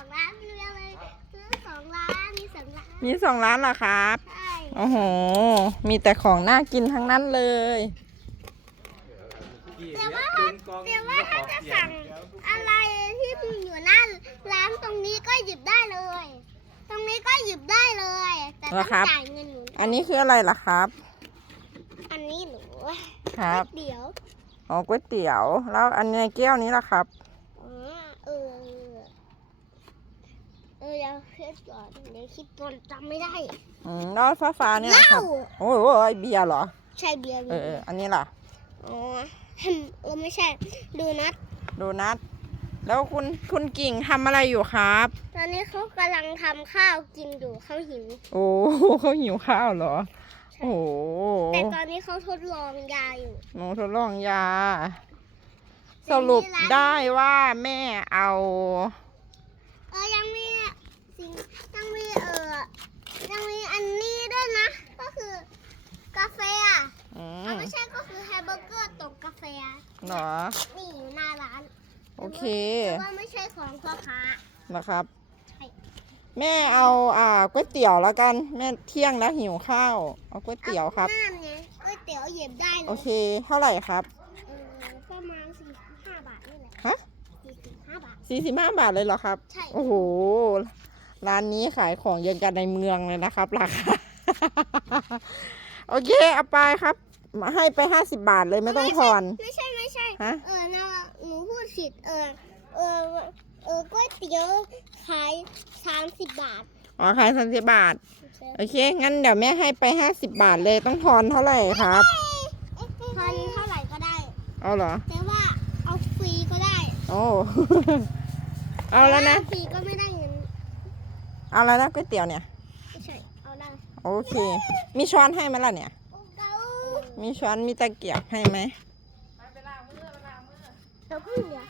องร้านเรียกเลยซื้อสองร้านมีสองร้านมีสองร้านเหรอครับ ใช่โอ้โห มีแต่ของน่ากินทั้งนั้นเลย แต่ว่าถ้าแต่ว่าถ้าจะสั่งอะไรที่อยู่หน้าร้านตรงนี้ก็หยิบได้เลย ตรงนี้ก็หยิบได้เลย แต่เหรต้อองครับ จ่ายเงินหนูอันนี้คืออะไรล่ะครับ อันนี้หนูครับ เดี๋ยว อ๋อก๋วยเตี๋ยว แล้วอันในแก้วนี้ล่ะครับ อ๋อเออ เออเดี๋ยวคิดก่อนเดี๋ยวคิดก่อนจำไม่ได้อืมแล้วฟ้าฟ้าๆเนี่ยเหล่ะคล้ารับโอ้โหไอเบียร์เหรอ ใช่เบียร์เออเอออันนี้ล่ะอ๋อเออไม่ใช่ดูนัดโดนัทแล้วคุณคุณกิ่งทำอะไรอยู่ครับ ตอนนี้เขากำลังทำข้าวกินอยู่เขาหิว โอ้เขาหิวข้าวเหรอ โอ้โหแต่ตอนนี้เขาทดลองยาอยู่หนูทดลองยา สรุปได้ว่าแม่เอา เออยังมีสิ่งยังมีเออยังมีอันนี้ด้วยนะ ก็คือกาแฟอะ อื เอา ม ไม่ใช่ก็คือแฮม เบอร์เกอร์ตกกาแฟเหรอ นี่อยู่หน้าร้านโอเคแต่ว่าไม่ใช่ของพ่อค้านะครับใช่แม่เอาอ่าก๋วยเตี๋ยวแล้วกัน แม่เที่ยงแล้วหิวข้าว เอาก๋วยเตี๋ยวครับ น้ำเนี่ยก๋วยเตี๋ยวเหยียบได้เลโอยเค เท่าไหร่ครับ เออประมาณสี่สิบห้าบาทนี่แหละฮะ สี่สิบห้าบาท สี่สิบห้าบาทเลยเหรอครับ ใช่ โอ้โห ร้านนี้ขายของยังกันในเมืองเลยนะครับราคา โอเค เอาไปครับมา ให้ไปห้าสิบบาทเลยไม่ต้องทอน ไม่ใช่ไม่ใช่ฮะ เออนะหนูพูดผิดเออเออเออก๋วยเตี๋ยวขายสามสิบบาทอ๋อขายสามสิบบาท โอเค งั้นเดี๋ยวแม่ให้ไปห้าสิบบาทเลยต้องทอนเท่าไหร่ครับพันเท่าไหร่ก็ได้ เอาเหรอ แต่ว่าเอาฟรีก็ได้ โอ้ เอาแล้วนะต่าฟรีก็ไม่ได้เงิน เอาแล้วนะก๋วยเตี๋ยวเนี่ย ไม่ใช่ เอาได้โอเค มีช้อนให้ไหมล่ะเนี่ยเกา มีช้อนมีตะเกียบให้ไหม ไปไปล้างมือไปล้างมือ เดี๋พึ่งเนี่ย